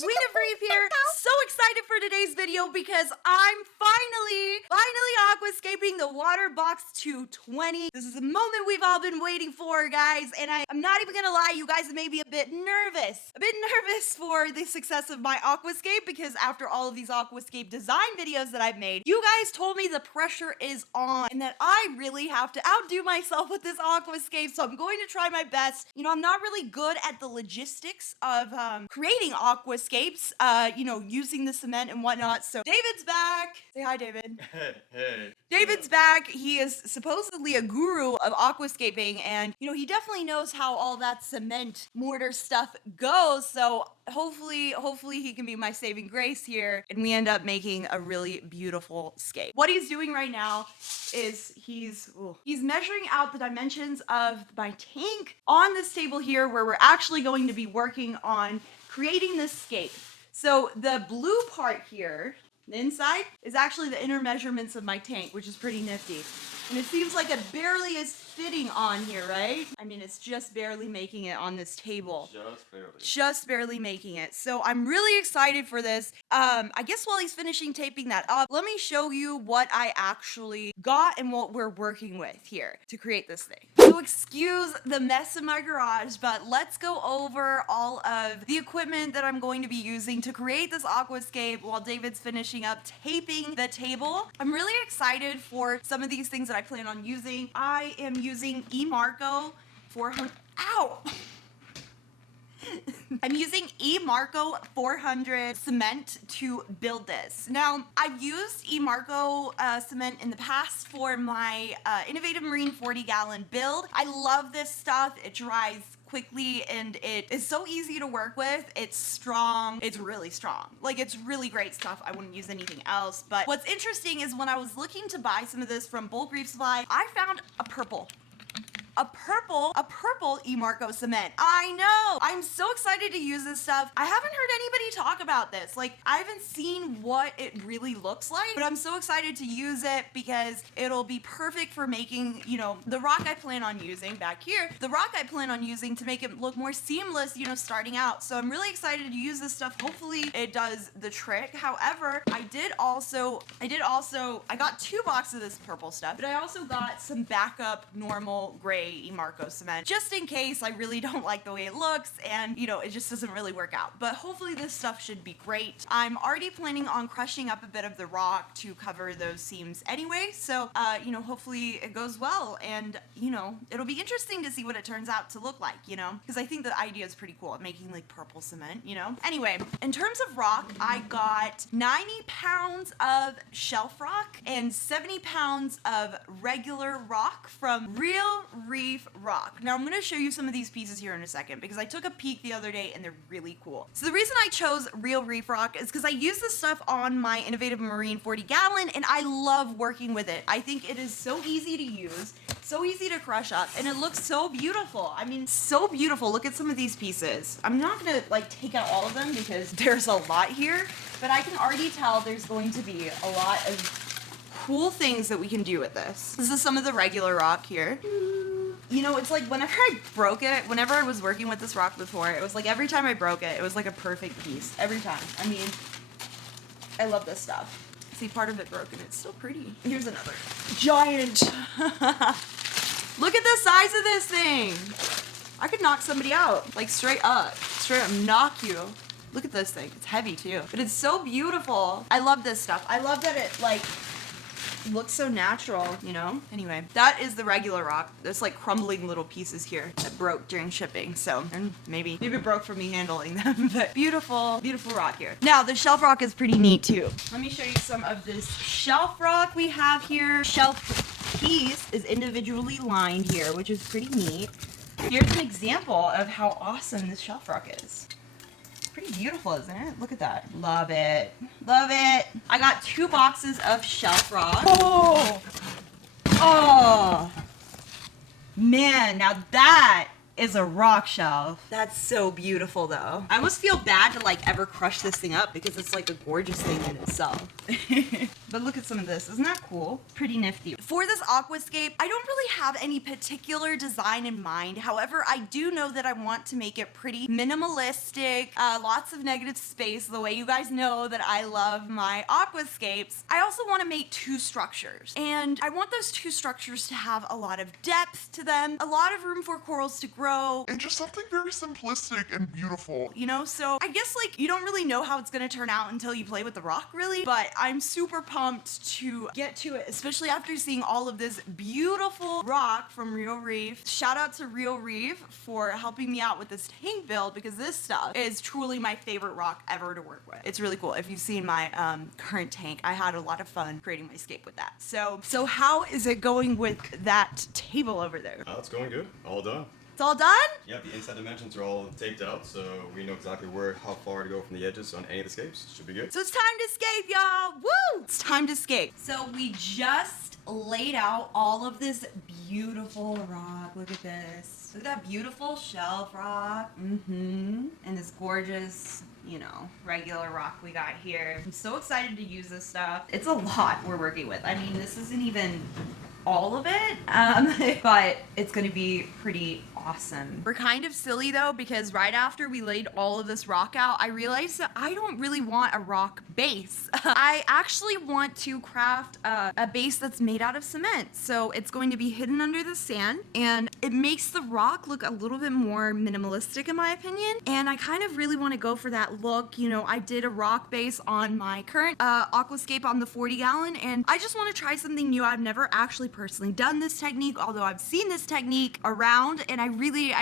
Queen of Reef here. So excited for today's video because I'm finally aquascaping the Water Box 220. This is a moment we've all been waiting for, guys, and I'm not even gonna lie, you guys may be a bit nervous for the success of my aquascape, because after all of these aquascape design videos that I've made, you guys told me the pressure is on and that I really have to outdo myself with this aquascape, so I'm going to try my best. You know, I'm not really good at the logistics of creating aquascapes, using the cement and whatnot. So David's back. Say hi, David. Hey. David's back. He is supposedly a guru of aquascaping, and he definitely knows how all that cement mortar stuff goes. So hopefully he can be my saving grace here, and we end up making a really beautiful scape. What he's doing right now is he's measuring out the dimensions of my tank on this table here, where we're actually going to be working on creating this scape. So the blue part here, the inside, is actually the inner measurements of my tank, which is pretty nifty. And it seems like it barely is fitting on here, right? I mean, it's just barely making it on this table. Just barely making it. So I'm really excited for this. I guess while he's finishing taping that up, let me show you what I actually got and what we're working with here to create this thing. So excuse the mess in my garage, but let's go over all of the equipment that I'm going to be using to create this aquascape while David's finishing up taping the table. I'm really excited for some of these things that I plan on using. I am using eMarco 400. Ow! I'm using eMarco 400 cement to build this. Now, I've used eMarco cement in the past for my Innovative Marine 40-gallon build. I love this stuff. It dries quickly and it is so easy to work with. It's strong. It's really strong. Like, it's really great stuff. I wouldn't use anything else. But what's interesting is when I was looking to buy some of this from Bulk Reef Supply, I found a purple eMarco cement. I know. I'm so excited to use this stuff. I haven't heard anybody talk about this. Like, I haven't seen what it really looks like, but I'm so excited to use it because it'll be perfect for making, the rock I plan on using back here, the rock I plan on using to make it look more seamless, starting out. So I'm really excited to use this stuff. Hopefully it does the trick. However, I got 2 boxes of this purple stuff, but I also got some backup normal gray eMarco cement, just in case I really don't like the way it looks and, it just doesn't really work out. But hopefully this stuff should be great. I'm already planning on crushing up a bit of the rock to cover those seams anyway. So, hopefully it goes well and, it'll be interesting to see what it turns out to look like, because I think the idea is pretty cool of making like purple cement, Anyway, in terms of rock, I got 90 pounds of shelf rock and 70 pounds of regular rock from Real Reef Rock. Now I'm going to show you some of these pieces here in a second because I took a peek the other day and they're really cool. So the reason I chose Real Reef Rock is because I use this stuff on my Innovative Marine 40-gallon and I love working with it. I think it is so easy to use, so easy to crush up, and it looks so beautiful. I mean, so beautiful. Look at some of these pieces. I'm not going to take out all of them because there's a lot here, but I can already tell there's going to be a lot of cool things that we can do with this. This is some of the regular rock here. It's like whenever I was working with this rock before, it was like every time I broke it, it was like a perfect piece. Every time. I mean, I love this stuff. See, part of it broken. It's still pretty. Here's another giant. Look at the size of this thing. I could knock somebody out, like straight up knock you. Look at this thing. It's heavy too, but it's so beautiful. I love this stuff. I love that it looks so natural, Anyway, that is the regular rock. There's crumbling little pieces here that broke during shipping. So, and maybe it broke from me handling them, but beautiful, beautiful rock here. Now, the shelf rock is pretty neat too. Let me show you some of this shelf rock we have here. Shelf piece is individually lined here, which is pretty neat. Here's an example of how awesome this shelf rock is. Pretty beautiful, isn't it? Look at that. Love it. Love it. I got 2 boxes of shelf rock. Oh! Man, now that is a rock shelf. That's so beautiful though. I almost feel bad to like ever crush this thing up because it's like a gorgeous thing in itself. But look at some of this. Isn't that cool? Pretty nifty. For this aquascape, I don't really have any particular design in mind. However, I do know that I want to make it pretty minimalistic, lots of negative space, the way you guys know that I love my aquascapes. I also want to make two structures, and I want those two structures to have a lot of depth to them, a lot of room for corals to grow, and just something very simplistic and beautiful. You know, so I guess like you don't really know how it's gonna turn out until you play with the rock, really, but I'm super pumped to get to it, especially after seeing all of this beautiful rock from Real Reef. Shout out to Real Reef for helping me out with this tank build, because this stuff is truly my favorite rock ever to work with. It's really cool. If you've seen my current tank, I had a lot of fun creating my scape with that. So how is it going with that table over there? It's going good. All done. It's all done? Yeah, the inside dimensions are all taped out, so we know exactly how far to go from the edges on any of the scapes. Should be good. So it's time to scape, y'all. Woo! It's time to scape. So we just laid out all of this beautiful rock. Look at this. Look at that beautiful shelf rock. And this gorgeous, you know, regular rock we got here. I'm so excited to use this stuff. It's a lot we're working with. I mean, this isn't even all of it, but it's gonna be pretty awesome. We're kind of silly though, because right after we laid all of this rock out, I realized that I don't really want a rock base. I actually want to craft a base that's made out of cement. So it's going to be hidden under the sand, and it makes the rock look a little bit more minimalistic in my opinion. And I kind of really want to go for that look. You know, I did a rock base on my current aquascape on the 40 gallon, and I just want to try something new. I've never actually personally done this technique, although I've seen this technique around, and I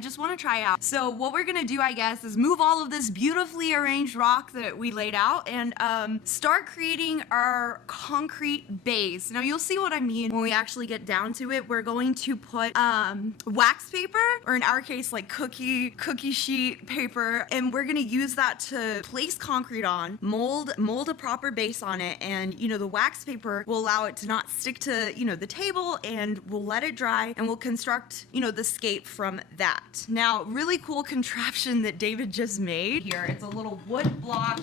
just want to try out. So what we're gonna do, I guess, is move all of this beautifully arranged rock that we laid out and start creating our concrete base. Now you'll see what I mean when we actually get down to it. We're going to put wax paper, or in our case like cookie sheet paper, and we're gonna use that to place concrete on, mold a proper base on it, and you know, the wax paper will allow it to not stick to, you know, the table, and we'll let it dry, and we'll construct, you know, the scape from that. Now, really cool contraption that David just made here. It's a little wood block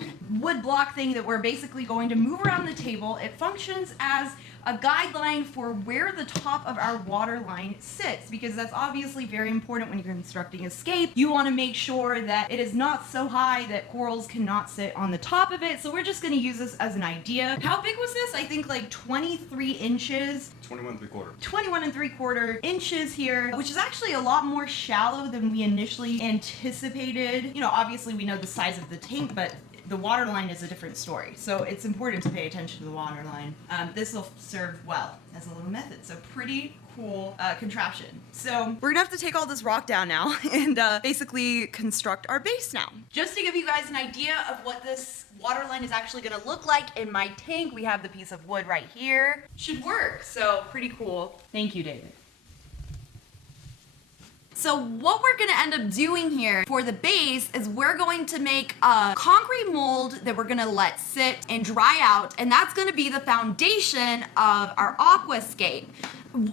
thing that we're basically going to move around the table. It functions as a guideline for where the top of our water line sits, because that's obviously very important when you're constructing a scape. You want to make sure that it is not so high that corals cannot sit on the top of it. So we're just going to use this as an idea. How big was this? I think like 23 inches. 21 3/4. 21 3/4 inches here, which is actually a lot more shallow than we initially anticipated. You know, obviously we know the size of the tank, but the water line is a different story. So it's important to pay attention to the water line. This will serve well as a little method. So pretty cool contraption. So we're gonna have to take all this rock down now and basically construct our base now. Just to give you guys an idea of what this water line is actually gonna look like in my tank, we have the piece of wood right here. Should work, so pretty cool. Thank you, David. So what we're gonna end up doing here for the base is we're going to make a concrete mold that we're gonna let sit and dry out, and that's gonna be the foundation of our aquascape.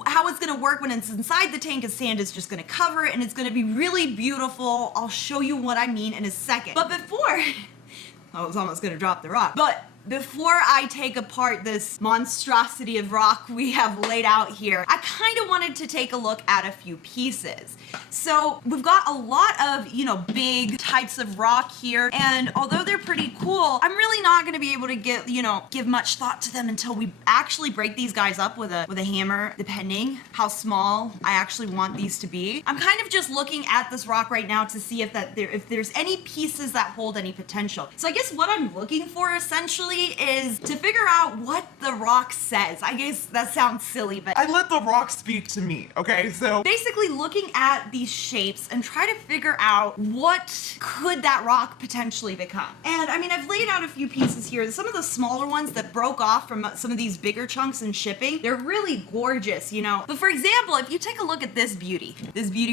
How it's gonna work when it's inside the tank is sand is just gonna cover it, and it's gonna be really beautiful. I'll show you what I mean in a second. But before, I was almost gonna drop the rock. But before I take apart this monstrosity of rock we have laid out here, I kind of wanted to take a look at a few pieces. So we've got a lot of, you know, big types of rock here, and although they're pretty cool, I'm really not going to be able to give much thought to them until we actually break these guys up with a hammer, depending how small I actually want these to be. I'm kind of just looking at this rock right now to see if there's any pieces that hold any potential. So I guess what I'm looking for essentially is to figure out what the rock says. I guess that sounds silly, but I let the rock speak to me, okay? So basically looking at these shapes and try to figure out what could that rock potentially become. And I mean, I've laid out a few pieces here. Some of the smaller ones that broke off from some of these bigger chunks in shipping, they're really gorgeous, you know? But for example, if you take a look at this beauty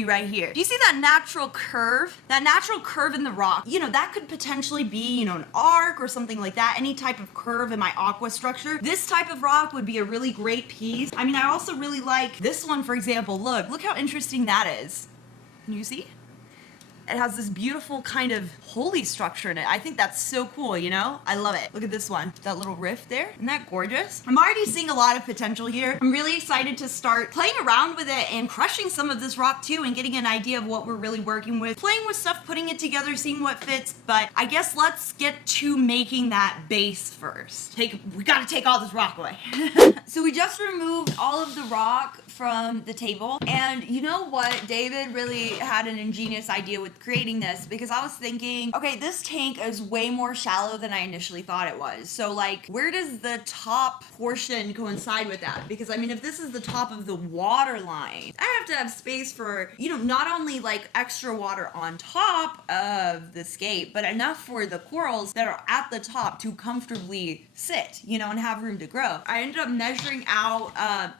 right here, do you see that natural curve? That natural curve in the rock, you know, that could potentially be, you know, an arc or something like that, any type of curve in my aqua structure. This type of rock would be a really great piece. I mean, I also really like this one, for example. Look how interesting that is. Can you see? it has this beautiful kind of holy structure in it. I think that's so cool, you know? I love it. Look at this one, that little rift there. Isn't that gorgeous? I'm already seeing a lot of potential here. I'm really excited to start playing around with it and crushing some of this rock too and getting an idea of what we're really working with. Playing with stuff, putting it together, seeing what fits, but I guess let's get to making that base first. We gotta take all this rock away. So we just removed all of the rock from the table, and you know what? David really had an ingenious idea with creating this, because I was thinking, okay, this tank is way more shallow than I initially thought it was. So like, where does the top portion coincide with that? Because I mean, if this is the top of the water line, I have to have space for, you know, not only like extra water on top of the scape, but enough for the corals that are at the top to comfortably sit, you know, and have room to grow. I ended up measuring out,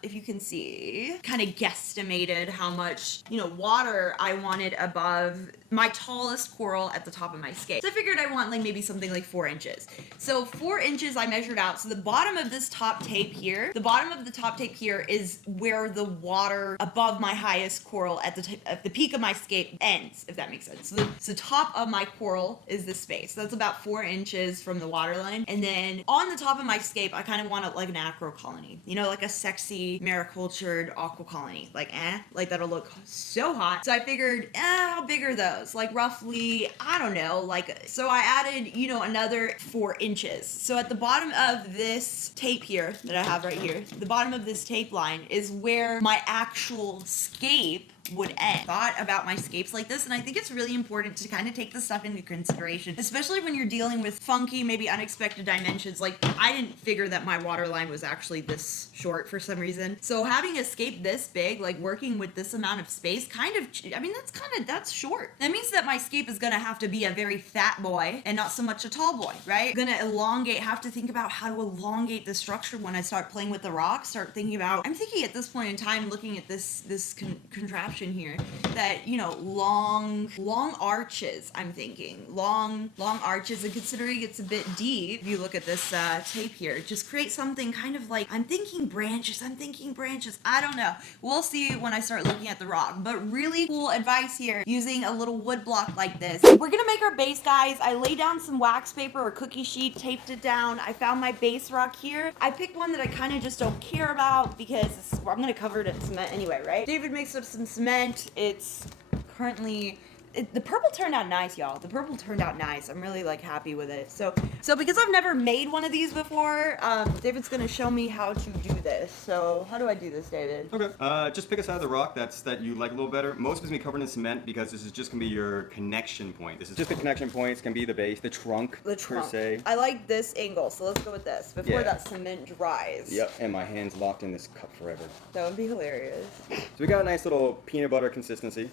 if you can see, kind of guesstimated how much, you know, water I wanted above my tallest coral at the top of my scape. So I figured I want like maybe something like 4 inches. So 4 inches I measured out. So the bottom of this top tape here, the bottom of the top tape here is where the water above my highest coral at the peak of my scape ends, if that makes sense. So the top of my coral is this space. So that's about 4 inches from the water line. And then on the top of my scape, I kind of want it like an acro colony, you know, like a sexy maricultured aqua colony, like that'll look so hot. So I figured, how big are those? Like roughly, I don't know, like, so I added, you know, another 4 inches. So at the bottom of this tape here that I have right here, the bottom of this tape line is where my actual scape would end. Thought about my scapes like this, and I think it's really important to kind of take this stuff into consideration, especially when you're dealing with funky, maybe unexpected dimensions. Like, I didn't figure that my water line was actually this short for some reason. So having a scape this big, like working with this amount of space, kind of, I mean, that's short. That means that my scape is gonna have to be a very fat boy and not so much a tall boy, right? I'm gonna have to think about how to elongate the structure when I start playing with the rocks, I'm thinking at this point in time, looking at this contraption here, that, you know, long arches, I'm thinking long arches, and considering it's a bit deep, if you look at this tape here, just create something kind of like, I'm thinking branches, I don't know, we'll see when I start looking at the rock. But really cool advice here, using a little wood block like this. We're gonna make our base, guys. I laid down some wax paper or cookie sheet, taped it down. I found my base rock here. I picked one that I kind of just don't care about because I'm gonna cover it in cement anyway, right? David mixed up some cement. It's currently, the purple turned out nice, y'all. The purple turned out nice. I'm really like happy with it. So because I've never made one of these before, David's gonna show me how to do this. So how do I do this, David? Okay. Just pick a side of the rock that you like a little better. Most of it's gonna be covered in cement because this is just gonna be your connection point. This is just the connection point. It's gonna be the base, the trunk per se. I like this angle, so let's go with this before that cement dries. Yep. And my hand's locked in this cup forever. That would be hilarious. So we got a nice little peanut butter consistency.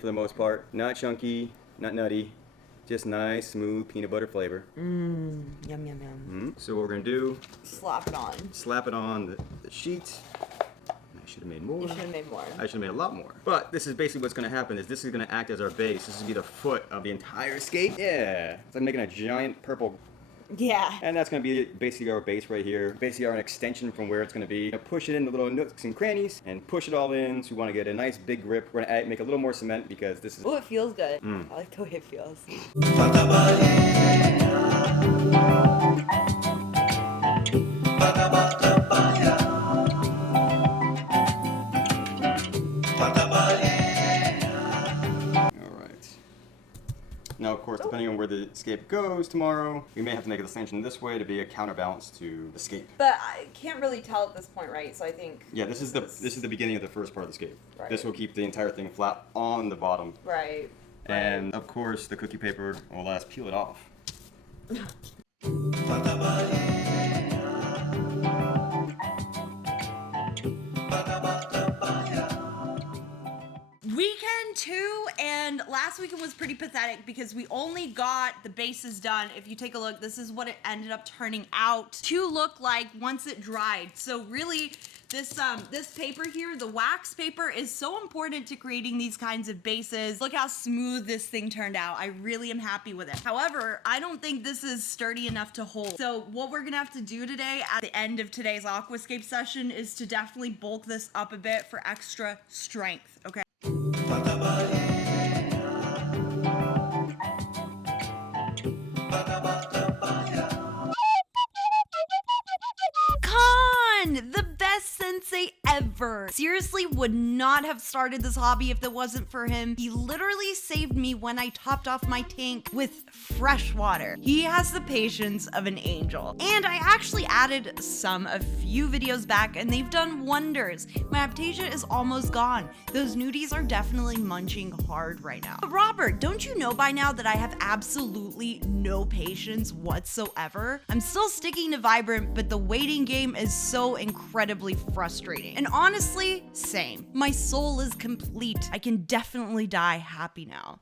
For the most part. Not chunky, not nutty. Just nice, smooth peanut butter flavor. Yum, yum, yum. So what we're gonna do, slap it on the sheet. I should have made more. You should have made more. I should have made a lot more. But this is basically what's gonna happen, is this is gonna act as our base. This is gonna be the foot of the entire scape. Yeah. It's like making a giant purple. Yeah. And that's going to be basically our base right here. Basically our extension from where it's going to be. Push it into little nooks and crannies and push it all in. So we want to get a nice big grip. We're going to make a little more cement because this is... Oh, it feels good. I like the way it feels. Now, of course, depending on where the scape goes tomorrow, we may have to make an extension this way to be a counterbalance to the scape. But I can't really tell at this point, right? So I think... Yeah, this is the beginning of the first part of the scape. Right. This will keep the entire thing flat on the bottom. Right. And, of course, the cookie paper will let us peel it off. Weekend 2, and last weekend was pretty pathetic because we only got the bases done. If you take a look, this is what it ended up turning out to look like once it dried. So really, this paper here, the wax paper, is so important to creating these kinds of bases. Look how smooth this thing turned out. I really am happy with it. However, I don't think this is sturdy enough to hold. So what we're gonna have to do today at the end of today's aquascape session is to definitely bulk this up a bit for extra strength, okay? Khan, the best sensei ever. Seriously, would not have started this hobby if it wasn't for him. He literally saved me when I topped off my tank with fresh water. He has the patience of an angel. And I actually added some a few videos back and they've done wonders. My Aptasia is almost gone. Those nudies are definitely munching hard right now. But Robert, don't you know by now that I have absolutely no patience whatsoever? I'm still sticking to Vibrant, but the waiting game is so incredibly frustrating. And honestly, same. My soul is complete. I can definitely die happy now.